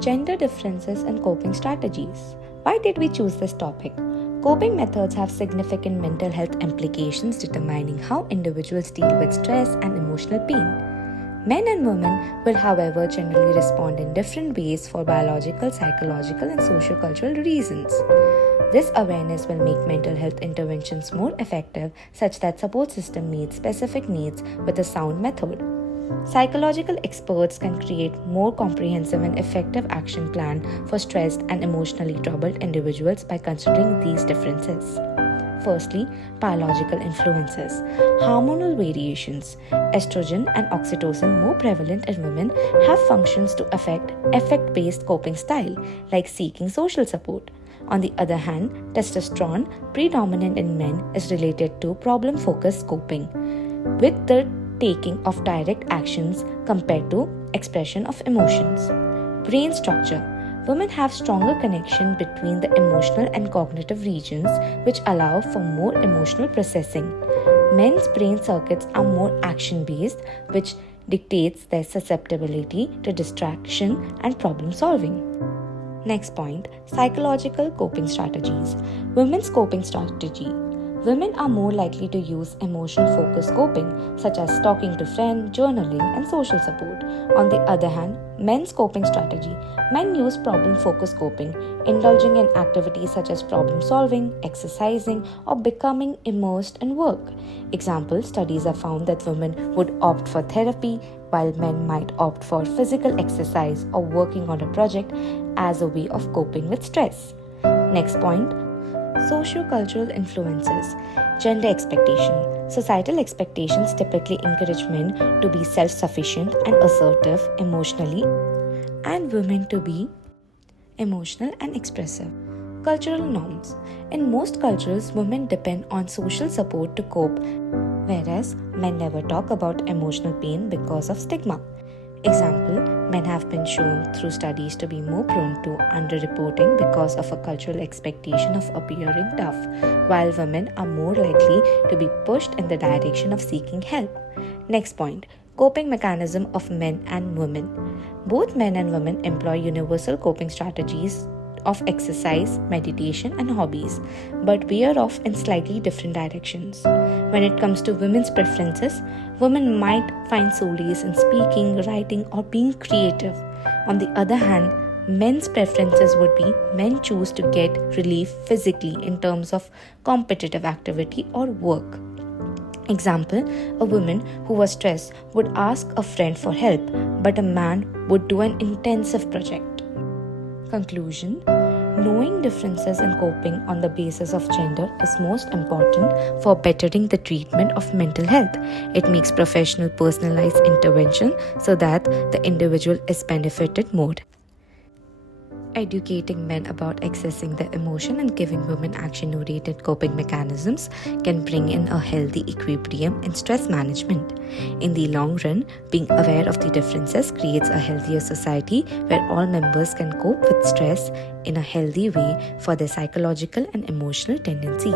Gender differences and coping strategies. Why did we choose this topic? Coping methods have significant mental health implications determining how individuals deal with stress and emotional pain. Men and women will, however, generally respond in different ways for biological, psychological, and sociocultural reasons. This awareness will make mental health interventions more effective, such that support system meets specific needs with a sound method. Psychological experts can create more comprehensive and effective action plan for stressed and emotionally troubled individuals by considering these differences. Firstly, biological influences. Hormonal variations. Estrogen and oxytocin, more prevalent in women, have functions to affect affect-based coping style, like seeking social support. On the other hand, testosterone, predominant in men, is related to problem-focused coping, with the taking of direct actions compared to expression of emotions. Brain structure. Women have stronger connection between the emotional and cognitive regions, which allow for more emotional processing. Men's brain circuits are more action-based, which dictates their susceptibility to distraction and problem solving. Next point, psychological coping strategies. Women's coping strategy. Women are more likely to use emotion-focused coping, such as talking to friends, journaling, and social support. On the other hand, men's coping strategy. Men use problem-focused coping, indulging in activities such as problem-solving, exercising, or becoming immersed in work. Example, studies have found that women would opt for therapy, while men might opt for physical exercise or working on a project as a way of coping with stress. Next point, sociocultural influences. Gender expectation. Societal expectations typically encourage men to be self-sufficient and assertive emotionally, and women to be emotional and expressive. Cultural norms. In most cultures, women depend on social support to cope, whereas men never talk about emotional pain because of stigma. Example, men have been shown through studies to be more prone to underreporting because of a cultural expectation of appearing tough, while women are more likely to be pushed in the direction of seeking help. Next point, coping mechanism of men and women. Both men and women employ universal coping strategies of exercise, meditation, and hobbies, but veer off in slightly different directions. When it comes to women's preferences, women might find solace in speaking, writing, or being creative. On the other hand, men's preferences would be men choose to get relief physically in terms of competitive activity or work. Example, a woman who was stressed would ask a friend for help, but a man would do an intensive project. Conclusion. Knowing differences in coping on the basis of gender is most important for bettering the treatment of mental health. It makes professional personalized intervention so that the individual is benefited more. Educating men about accessing their emotion and giving women action-oriented coping mechanisms can bring in a healthy equilibrium in stress management. In the long run, being aware of the differences creates a healthier society where all members can cope with stress in a healthy way for their psychological and emotional tendencies.